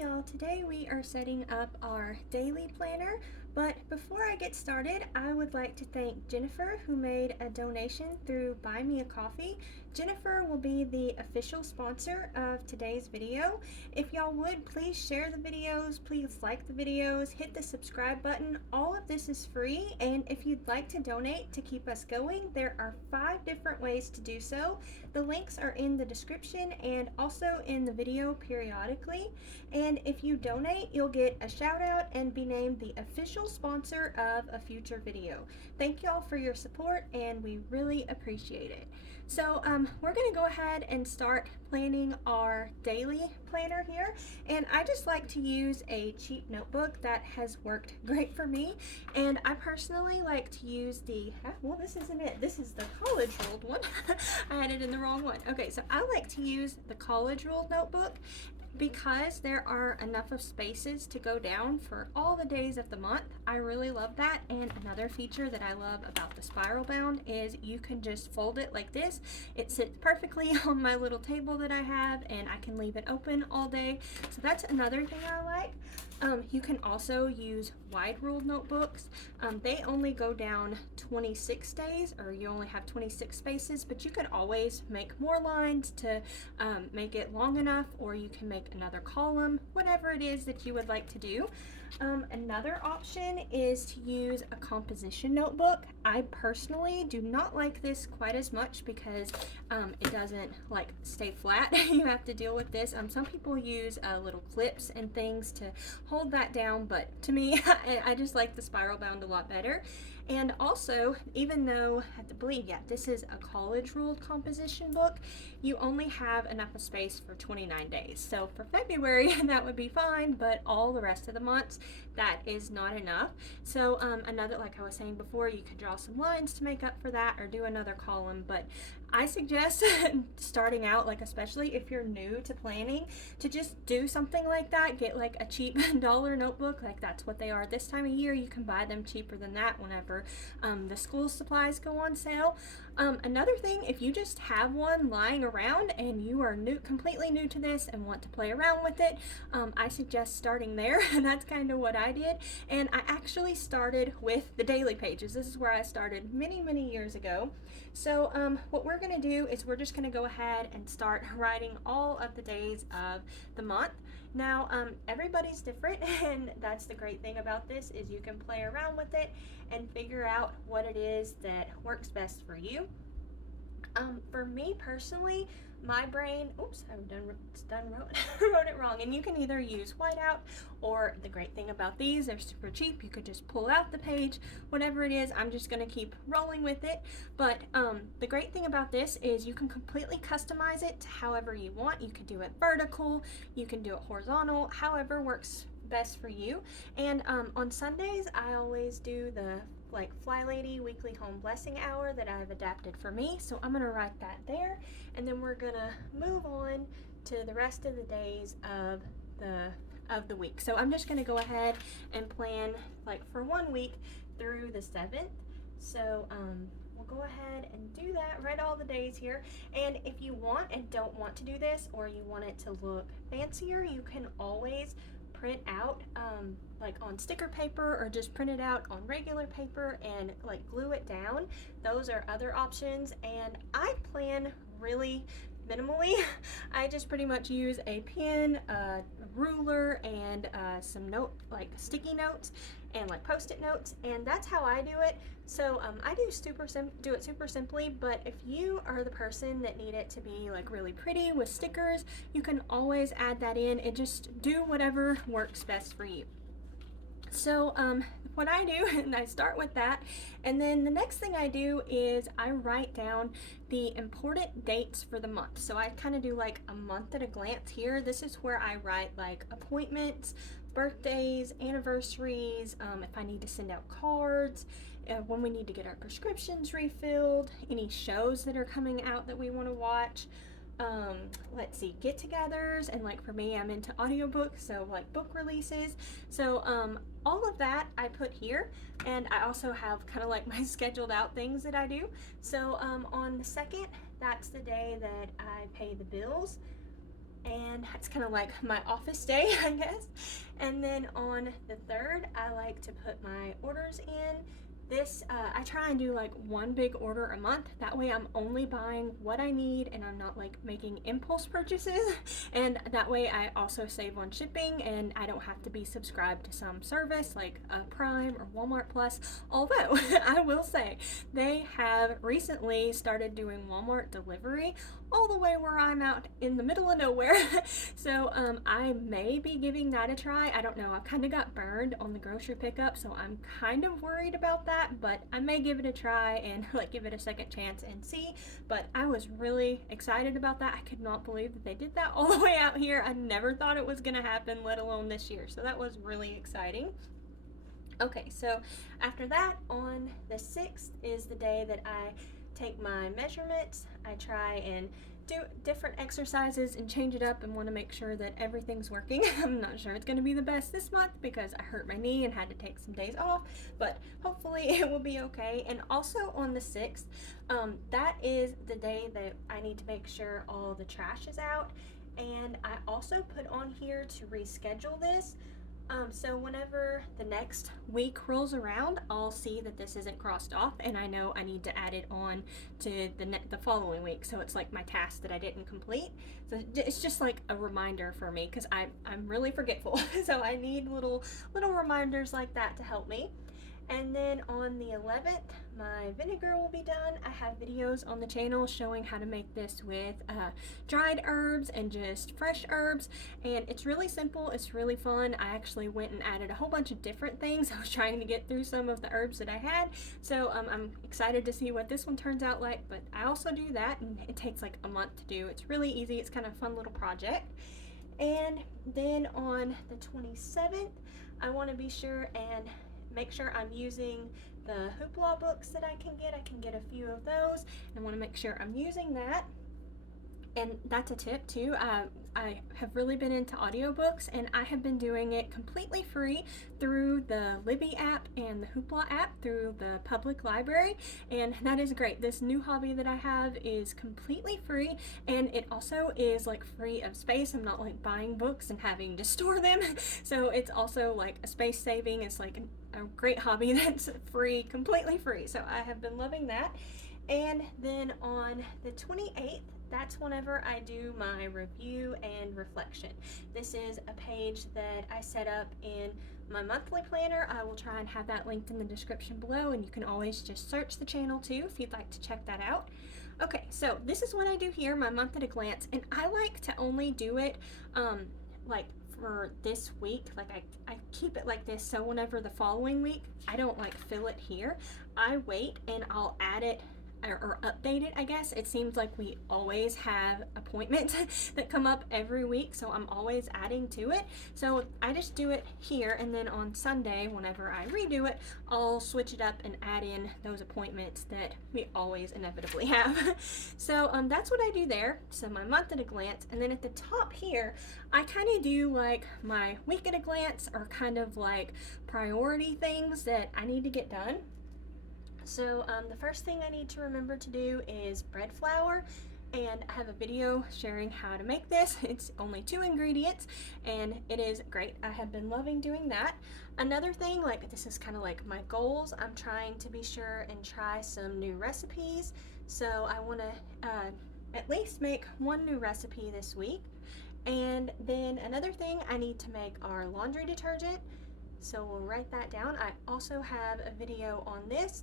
y'all, today we are setting up our daily planner, but before I get started, I would like to thank Jennifer who made a donation through Buy Me a Coffee. Jennifer will be the official sponsor of today's video. If y'all would, please share the videos, please like the videos, hit the subscribe button. All of this is free, and if you'd like to donate to keep us going, there are 5 different ways to do so. The links are in the description and also in the video periodically. And if you donate, you'll get a shout out and be named the official sponsor of a future video. Thank y'all for your support, and we really appreciate it. So we're gonna go ahead and start planning our daily planner here, and I just like to use a cheap notebook that has worked great for me. And I personally like to use the well, this isn't it, this is the college ruled one. I had it in the wrong one. Okay, so I like to use the college ruled notebook because there are enough of spaces to go down for all the days of the month. I really love that. And another feature that I love about the spiral bound is you can just fold it like this. It sits perfectly on my little table that I have, and I can leave it open all day. So that's another thing I like. You can also use wide ruled notebooks. They only go down 26 days, or you only have 26 spaces, but you could always make more lines to make it long enough, or you can make another column, whatever it is that you would like to do. Another option is to use a composition notebook. I personally do not like this quite as much because it doesn't like stay flat. You have to deal with this. Some people use little clips and things to hold that down, but to me, I just like the spiral bound a lot better. And also, even though I have to believe, yeah, this is a college ruled composition book, you only have enough of space for 29 days. So for February, that would be fine, but all the rest of the months, that is not enough. So another, like I was saying before, you could draw some lines to make up for that or do another column, but I suggest starting out, like especially if you're new to planning, to just do something like that. Get like a cheap dollar notebook, like that's what they are this time of year. You can buy them cheaper than that whenever the school supplies go on sale. Another thing, if you just have one lying around and you are completely new to this and want to play around with it, I suggest starting there. That's kind of what I did, and I actually started with the daily pages. This is where I started many years ago. So what we're going to do is we're just going to go ahead and start writing all of the days of the month. Now everybody's different, and that's the great thing about this, is you can play around with it and figure out what it is that works best for you. For me personally, my brain, oops, wrote it wrong. And you can either use whiteout, or the great thing about these, they're super cheap. You could just pull out the page, whatever it is. I'm just gonna keep rolling with it. But the great thing about this is you can completely customize it to however you want. You could do it vertical, you can do it horizontal, however works best for you. And on Sundays, I always do the Fly Lady weekly home blessing hour that I've adapted for me. So I'm gonna write that there, and then we're gonna move on to the rest of the days of the week. So I'm just gonna go ahead and plan for 1 week through the 7th. So we'll go ahead and do that, write all the days here. And if you want and don't want to do this, or you want it to look fancier, you can always print out on sticker paper, or just print it out on regular paper and glue it down. Those are other options, and I plan really minimally. I just pretty much use a pen, a ruler, and some sticky notes and post-it notes, and that's how I do it. So I do it super simply, but if you are the person that need it to be really pretty with stickers, you can always add that in, and just do whatever works best for you. So what I do, and I start with that, and then the next thing I do is I write down the important dates for the month. So I kind of do a month at a glance here. This is where I write appointments, birthdays, anniversaries, if I need to send out cards, when we need to get our prescriptions refilled, any shows that are coming out that we want to watch. Let's see, get-togethers, and for me, I'm into audiobooks, so book releases. So all of that I put here, and I also have kind of my scheduled out things that I do. So on the 2nd, that's the day that I pay the bills. and it's kind of like my office day, I guess. And then on the 3rd, I like to put my orders in. This, I try and do like one big order a month. That way I'm only buying what I need and I'm not like making impulse purchases. And that way I also save on shipping and I don't have to be subscribed to some service like Prime or Walmart Plus. Although I will say they have recently started doing Walmart delivery all the way where I'm out in the middle of nowhere. So I may be giving that a try. I don't know. I've kind of got burned on the grocery pickup, so I'm kind of worried about that, but I may give it a try and like give it a second chance and see. But I was really excited about that. I could not believe that they did that all the way out here. I never thought it was going to happen, let alone this year. So that was really exciting. Okay, so after that, on the 6th is the day that I take my measurements. I try and do different exercises and change it up and want to make sure that everything's working. I'm not sure it's going to be the best this month because I hurt my knee and had to take some days off, but hopefully it will be okay. And also on the 6th, that is the day that I need to make sure all the trash is out. And I also put on here to reschedule this. So whenever the next week rolls around, I'll see that this isn't crossed off and I know I need to add it on to the following week. So it's like my task that I didn't complete. So it's just like a reminder for me because I'm really forgetful. So I need little reminders like that to help me. And then on the 11th, my vinegar will be done. I have videos on the channel showing how to make this with dried herbs and just fresh herbs. And it's really simple, it's really fun. I actually went and added a whole bunch of different things. I was trying to get through some of the herbs that I had. So I'm excited to see what this one turns out like, but I also do that and it takes like a month to do. It's really easy, it's kind of a fun little project. And then on the 27th, I want to be sure and make sure I'm using the Hoopla books that I can get. I can get a few of those and want to make sure I'm using that. And that's a tip too. I have really been into audiobooks and I have been doing it completely free through the Libby app and the Hoopla app through the public library, and that is great. This new hobby that I have is completely free and it also is like free of space. I'm not like buying books and having to store them. So it's also like a space saving. It's like a great hobby that's free, completely free. So I have been loving that. And then on the 28th, that's whenever I do my review and reflection. This is a page that I set up in my monthly planner. I will try and have that linked in the description below, and you can always just search the channel too if you'd like to check that out. Okay, so this is what I do here, my month at a glance, and I like to only do it like for this week. Like I keep it like this, so whenever the following week, I don't like fill it here. I wait and I'll add it or update it, I guess. It seems like we always have appointments that come up every week, so I'm always adding to it. So I just do it here, and then on Sunday, whenever I redo it, I'll switch it up and add in those appointments that we always inevitably have. So that's what I do there. So my month at a glance, and then at the top here, I kind of do like my week at a glance, or kind of like priority things that I need to get done. So the first thing I need to remember to do is bread flour, and I have a video sharing how to make this. It's only 2 ingredients and it is great. I have been loving doing that. Another thing, like this is kind of like my goals, I'm trying to be sure and try some new recipes. So I want to at least make 1 new recipe this week. And then another thing, I need to make our laundry detergent. So we'll write that down. I also have a video on this.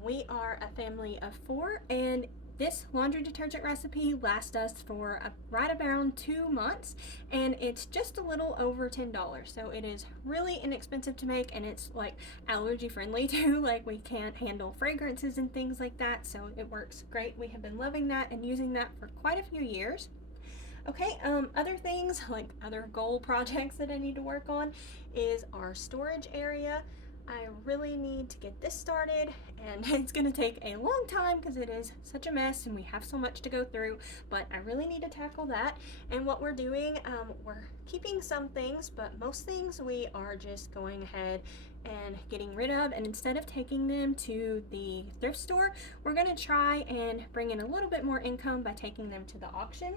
We are a family of 4, and this laundry detergent recipe lasts us for right around 2 months, and it's just a little over $10. So it is really inexpensive to make, and it's like allergy friendly too. Like we can't handle fragrances and things like that, so it works great. We have been loving that and using that for quite a few years. Okay, other things, like other goal projects that I need to work on is our storage area. I really need to get this started, and it's going to take a long time because it is such a mess and we have so much to go through, but I really need to tackle that. And what we're doing, we're keeping some things, but most things we are just going ahead and getting rid of, and instead of taking them to the thrift store, we're going to try and bring in a little bit more income by taking them to the auction.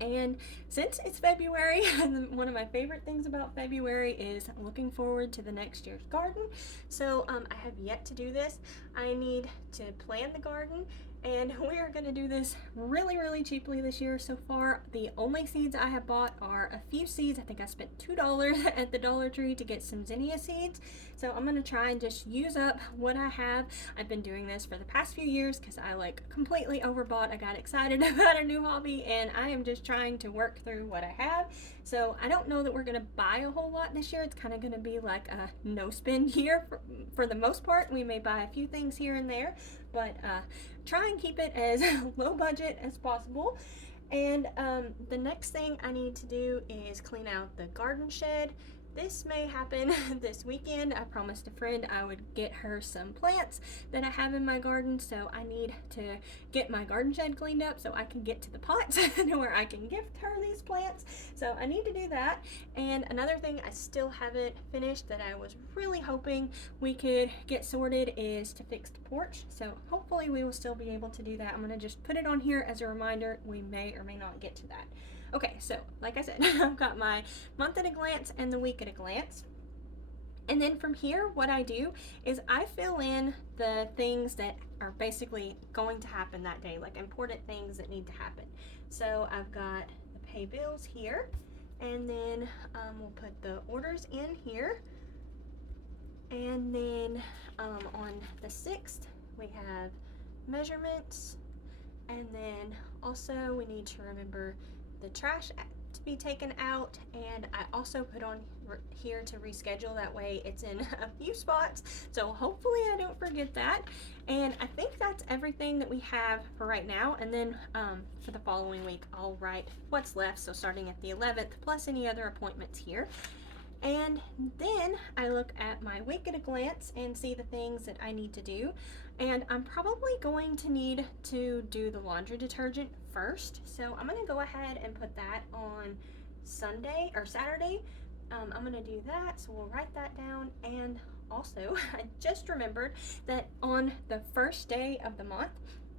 And since it's February, one of my favorite things about February is looking forward to the next year's garden. So I have yet to do this. I need to plan the garden, and we are going to do this really cheaply this year so far. The only seeds I have bought are a few seeds. I think I spent $2 at the Dollar Tree to get some zinnia seeds. So I'm going to try and just use up what I have. I've been doing this for the past few years because I completely overbought. I got excited about a new hobby, and I am just trying to work through what I have. So I don't know that we're going to buy a whole lot this year. It's kind of going to be like a no spend year for the most part. We may buy a few things here and there, but try and keep it as low budget as possible. And the next thing I need to do is clean out the garden shed. This may happen this weekend. I promised a friend I would get her some plants that I have in my garden, so I need to get my garden shed cleaned up so I can get to the pots where I can gift her these plants. So I need to do that. And another thing I still haven't finished that I was really hoping we could get sorted is to fix the porch. So hopefully we will still be able to do that. I'm going to just put it on here as a reminder. We may or may not get to that. Okay, so like I said, I've got my month at a glance and the week at a glance. And then from here, what I do is I fill in the things that are basically going to happen that day, like important things that need to happen. So I've got the pay bills here, and then we'll put the orders in here. And then on the 6th, we have measurements. And then also we need to remember the trash to be taken out, and I also put on here to reschedule. That way it's in a few spots, so hopefully I don't forget that. And I think that's everything that we have for right now. And then for the following week I'll write what's left, so starting at the 11th plus any other appointments here. And then I look at my week at a glance and see the things that I need to do. And I'm probably going to need to do the laundry detergent first. So I'm going to go ahead and put that on Sunday or Saturday. I'm going to do that. So we'll write that down. And also, I just remembered that on the first day of the month,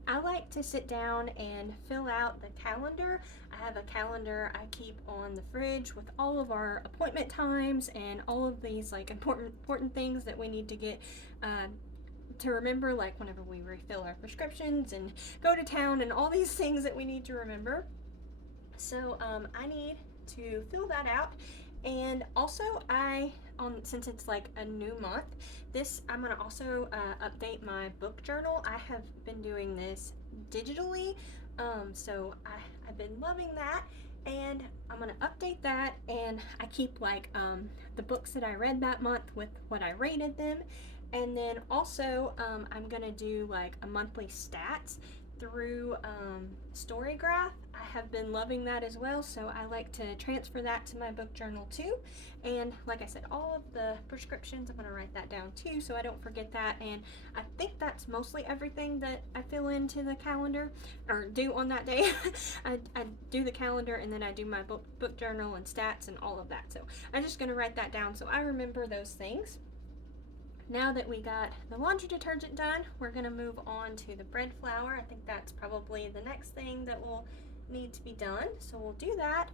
I like to sit down and fill out the calendar. I have a calendar I keep on the fridge with all of our appointment times and all of these important things that we need to get to remember, like whenever we refill our prescriptions and go to town and all these things that we need to remember. So I need to fill that out. And also since it's like a new month, I'm going to also update my book journal. I have been doing this digitally, so I've been loving that, and I'm going to update that, and I keep the books that I read that month with what I rated them. And then also I'm going to do a monthly stats through Storygraph. I have been loving that as well, so I like to transfer that to my book journal too. And like I said, all of the prescriptions, I'm going to write that down too so I don't forget that. And I think that's mostly everything that I fill into the calendar or do on that day. I do the calendar, and then I do my book journal and stats and all of that. So I'm just going to write that down so I remember those things. Now that we got the laundry detergent done, we're going to move on to the bread flour. I think that's probably the next thing that will need to be done, so we'll do that.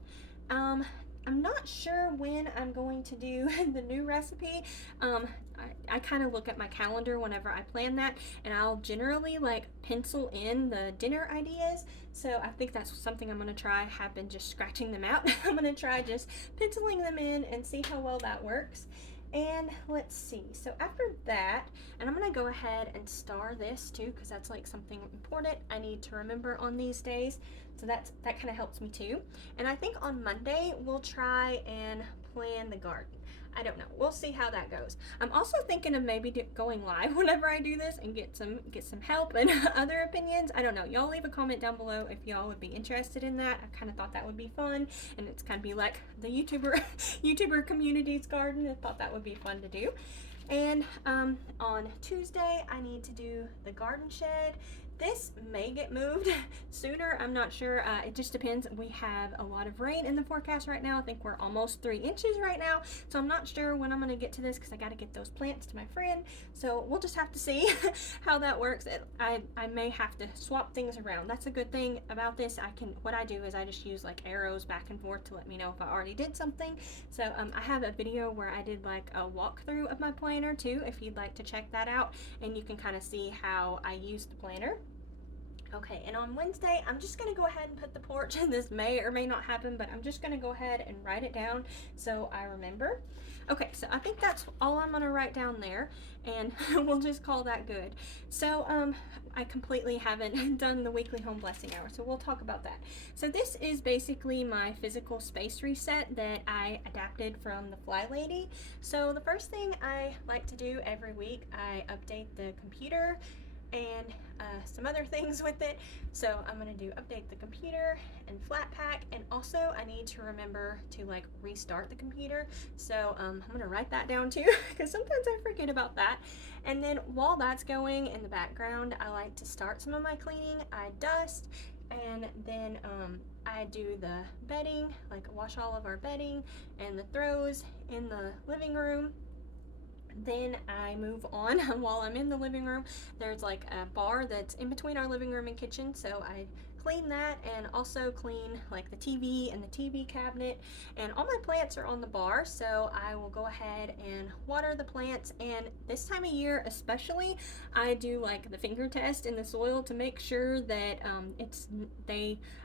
I'm not sure when I'm going to do the new recipe. I kind of look at my calendar whenever I plan that, and I'll generally pencil in the dinner ideas. So I think that's something I'm going to try. I have been just scratching them out. I'm going to try just penciling them in and see how well that works. And let's see, so after that, and I'm going to go ahead and star this too, because that's something important I need to remember on these days. So that kind of helps me too. And I think on Monday we'll try and plan the garden. I don't know, we'll see how that goes. I'm also thinking of maybe going live whenever I do this and get some help and other opinions. I don't know, y'all leave a comment down below if y'all would be interested in that. I kind of thought that would be fun, and it's kind of be like the YouTuber community's garden. I thought that would be fun to do. And on Tuesday I need to do the garden shed. This may get moved sooner. I'm not sure. It just depends. We have a lot of rain in the forecast right now. I think we're almost 3 inches right now. So I'm not sure when I'm going to get to this because I got to get those plants to my friend. So we'll just have to see how that works. I may have to swap things around. That's a good thing about this. What I do is I just use like arrows back and forth to let me know if I already did something. So I have a video where I did like a walkthrough of my planner too, if you'd like to check that out, and you can kind of see how I use the planner. Okay, and on Wednesday, I'm just going to go ahead and put the porch, and this may or may not happen, but I'm just going to go ahead and write it down so I remember. Okay, so I think that's all I'm going to write down there, and we'll just call that good. So I completely haven't done the weekly home blessing hour, so we'll talk about that. So this is basically my physical space reset that I adapted from the Fly Lady. So the first thing I like to do every week, I update the computer and some other things with it. So I'm going to do update the computer and flat pack, and also I need to remember to like restart the computer. So I'm going to write that down too because sometimes I forget about that. And then while that's going in the background, I like to start some of my cleaning. I dust, and then I do the bedding, like wash all of our bedding and the throws in the living room. Then I move on. While I'm in the living room, there's like a bar that's in between our living room and kitchen, so I clean that, and also clean like the TV and the TV cabinet, and all my plants are on the bar, so I will go ahead and water the plants. And this time of year especially, I do like the finger test in the soil to make sure that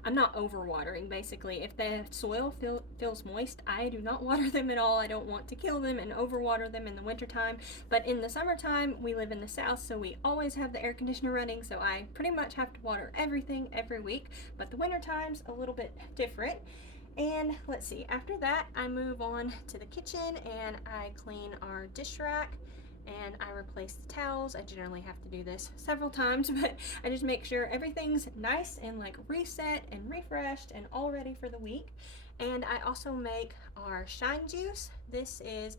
I'm not over watering. Basically, if the soil feels moist, I do not water them at all. I don't want to kill them and overwater them in the wintertime, but in the summertime we live in the south, so we always have the air conditioner running, so I pretty much have to water everything every week. But the winter time's a little bit different. And let's see, after that I move on to the kitchen and I clean our dish rack and I replace the towels. I generally have to do this several times, but I just make sure everything's nice and like reset and refreshed and all ready for the week. And I also make our shine juice. This is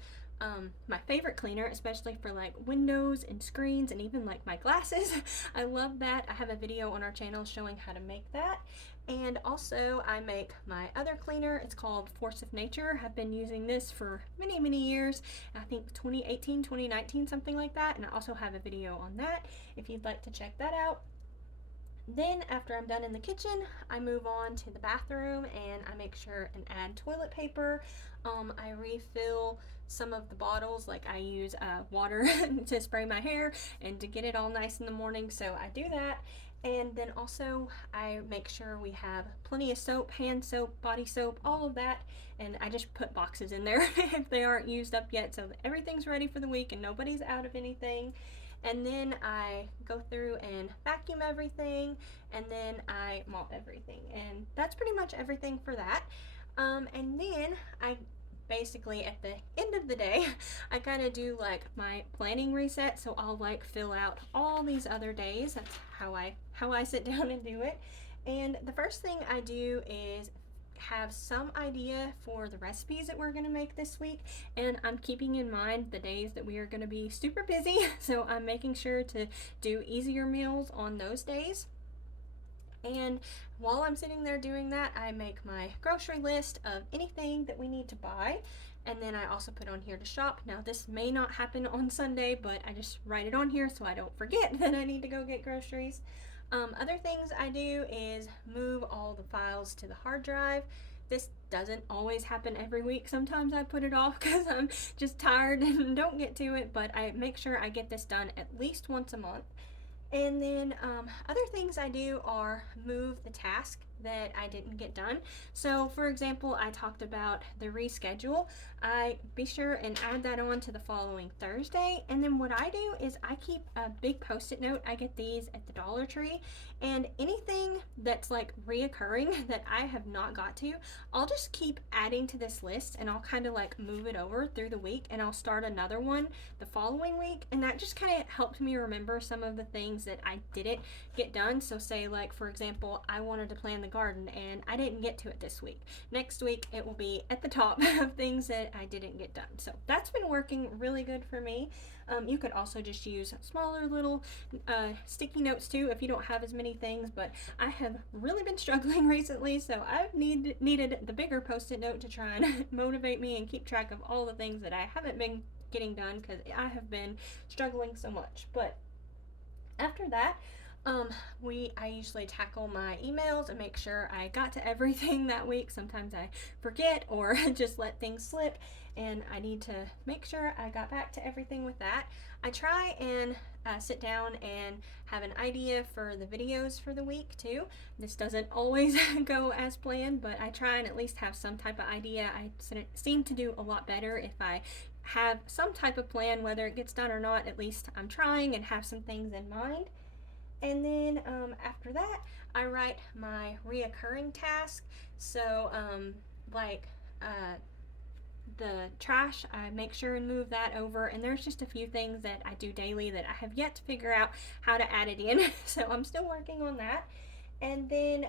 my favorite cleaner, especially for like windows and screens and even like my glasses. I love that. I have a video on our channel showing how to make that. And also I make my other cleaner. It's called Force of Nature. I've been using this for many years. I think 2018, 2019, something like that. And I also have a video on that if you'd like to check that out. Then after I'm done in the kitchen, I move on to the bathroom and I make sure and add toilet paper. I refill some of the bottles, like I use water to spray my hair and to get it all nice in the morning, so I do that. And then also I make sure we have plenty of soap, hand soap, body soap, all of that, and I just put boxes in there if they aren't used up yet, so that everything's ready for the week and nobody's out of anything. And then I go through and vacuum everything, and then I mop everything, and that's pretty much everything for that. And then I basically at the end of the day, I kind of do like my planning reset, so I'll like fill out all these other days. That's how I sit down and do it. And the first thing I do is have some idea for the recipes that we're going to make this week, and I'm keeping in mind the days that we are going to be super busy, so I'm making sure to do easier meals on those days. And while I'm sitting there doing that, I make my grocery list of anything that we need to buy, and then I also put on here to shop. Now this may not happen on Sunday, but I just write it on here so I don't forget that I need to go get groceries. Other things I do is move all the files to the hard drive. This doesn't always happen every week. Sometimes I put it off because I'm just tired and don't get to it, but I make sure I get this done at least once a month. And then other things I do are move the task that I didn't get done. So for example, I talked about the reschedule. I be sure and add that on to the following Thursday. And then what I do is I keep a big post-it note. I get these at the Dollar Tree, and anything that's like reoccurring that I have not got to, I'll just keep adding to this list, and I'll kind of like move it over through the week, and I'll start another one the following week. And that just kind of helps me remember some of the things that I didn't get done. So say like for example, I wanted to plan the garden, and I didn't get to it this week. Next week it will be at the top of things that I didn't get done. So that's been working really good for me. You could also just use smaller little sticky notes too if you don't have as many things, but I have really been struggling recently, so I've needed the bigger post-it note to try and motivate me and keep track of all the things that I haven't been getting done because I have been struggling so much. But after that, I usually tackle my emails and make sure I got to everything that week. Sometimes I forget or just let things slip, and I need to make sure I got back to everything with that. I try and sit down and have an idea for the videos for the week too. This doesn't always go as planned, but I try and at least have some type of idea. I seem to do a lot better if I have some type of plan, whether it gets done or not. At least I'm trying and have some things in mind. And then after that, I write my reoccurring task. So the trash, I make sure and move that over, and there's just a few things that I do daily that I have yet to figure out how to add it in. So I'm still working on that. And then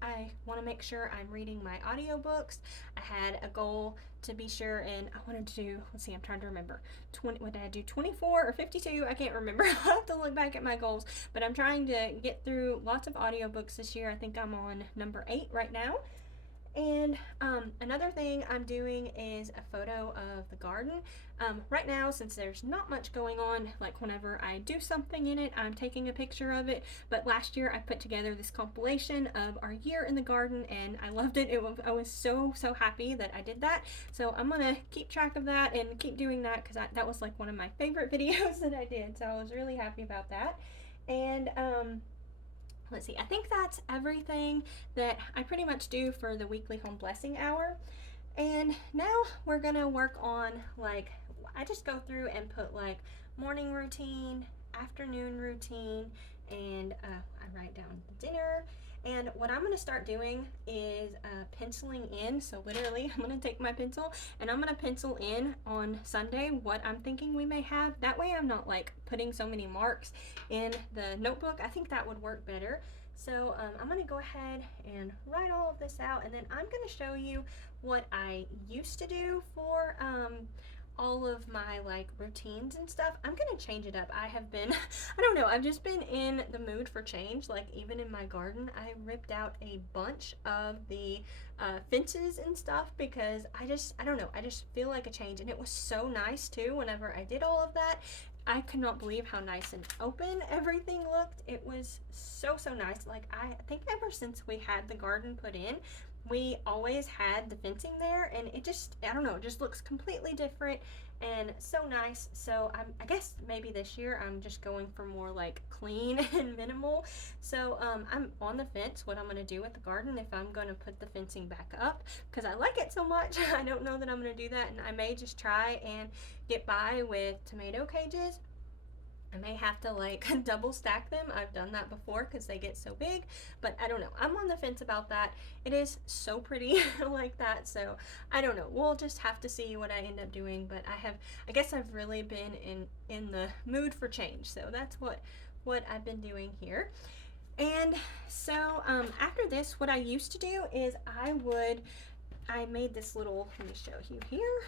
I want to make sure I'm reading my audiobooks. I had a goal to be sure, and I wanted to do, let's see, I'm trying to remember, what did I do, 24 or 52? I can't remember. I'll have to look back at my goals, but I'm trying to get through lots of audiobooks this year. I think I'm on number 8 right now. And another thing I'm doing is a photo of the garden. Right now, since there's not much going on, like whenever I do something in it, I'm taking a picture of it. But last year I put together this compilation of our year in the garden, and I loved it. I was so happy that I did that. So I'm gonna keep track of that and keep doing that because that was like one of my favorite videos that I did. So I was really happy about that. And let's see, I think that's everything that I pretty much do for the weekly home blessing hour. And now we're gonna work on, like, I just go through and put like morning routine, afternoon routine, and I write down dinner. And what I'm going to start doing is penciling in. So literally, I'm going to take my pencil and I'm going to pencil in on Sunday what I'm thinking we may have. That way I'm not like putting so many marks in the notebook. I think that would work better. So I'm going to go ahead and write all of this out, and then I'm going to show you what I used to do for all of my like routines and stuff. I'm gonna change it up. I have been I don't know, I've just been in the mood for change. Like even in my garden, I ripped out a bunch of the fences and stuff because I don't know, I just feel like a change, and it was so nice too whenever I did all of that. I could not believe how nice and open everything looked. It was so nice. Like I think ever since we had the garden put in, we always had the fencing there, and it just, I don't know, it just looks completely different and so nice. So I guess maybe this year I'm just going for more like clean and minimal. So I'm on the fence what I'm going to do with the garden, if I'm going to put the fencing back up because I like it so much. I don't know that I'm going to do that, and I may just try and get by with tomato cages. I may have to like double stack them. I've done that before because they get so big, but I don't know. I'm on the fence about that. It is so pretty like that, so I don't know. We'll just have to see what I end up doing, but I guess I've really been in the mood for change, so that's what I've been doing here. And so after this, what I used to do is I made this little, let me show you here.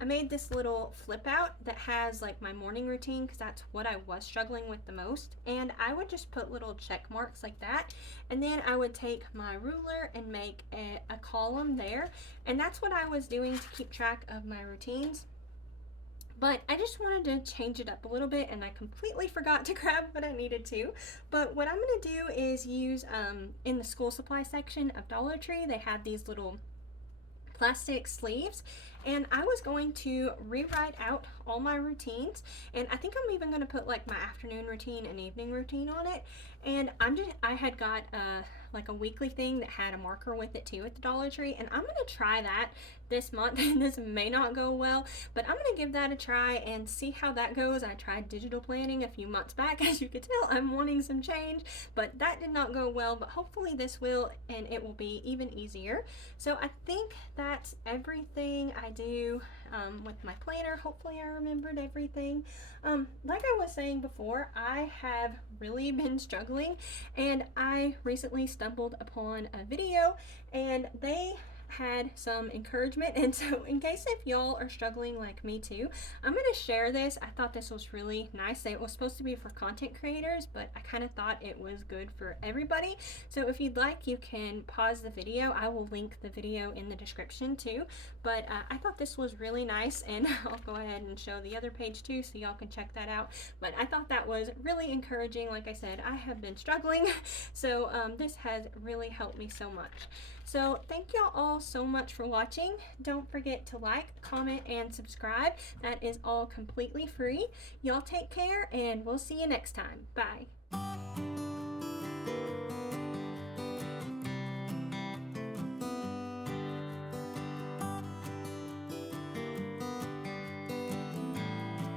I made this little flip out that has like my morning routine because that's what I was struggling with the most. And I would just put little check marks like that. And then I would take my ruler and make a column there. And that's what I was doing to keep track of my routines. But I just wanted to change it up a little bit, and I completely forgot to grab what I needed to. But what I'm going to do is use, in the school supply section of Dollar Tree, they have these little plastic sleeves, and I was going to rewrite out all my routines, and I think I'm even going to put like my afternoon routine and evening routine on it. And I had got like a weekly thing that had a marker with it too at the Dollar Tree, and I'm going to try that this month and this may not go well, but I'm gonna give that a try and see how that goes. I tried digital planning a few months back. As you could tell, I'm wanting some change, but that did not go well, but hopefully this will, and it will be even easier. So I think that's everything I do with my planner. Hopefully I remembered everything. Like I was saying before, I have really been struggling, and I recently stumbled upon a video and they had some encouragement. And so in case if y'all are struggling like me too, I'm going to share this. I thought this was really nice. It was supposed to be for content creators, but I kind of thought it was good for everybody. So if you'd like, you can pause the video. I will link the video in the description too, but I thought this was really nice, and I'll go ahead and show the other page too so y'all can check that out. But I thought that was really encouraging. Like I said, I have been struggling, so this has really helped me so much. So thank y'all all so much for watching. Don't forget to like, comment, and subscribe. That is all completely free. Y'all take care, and we'll see you next time. Bye.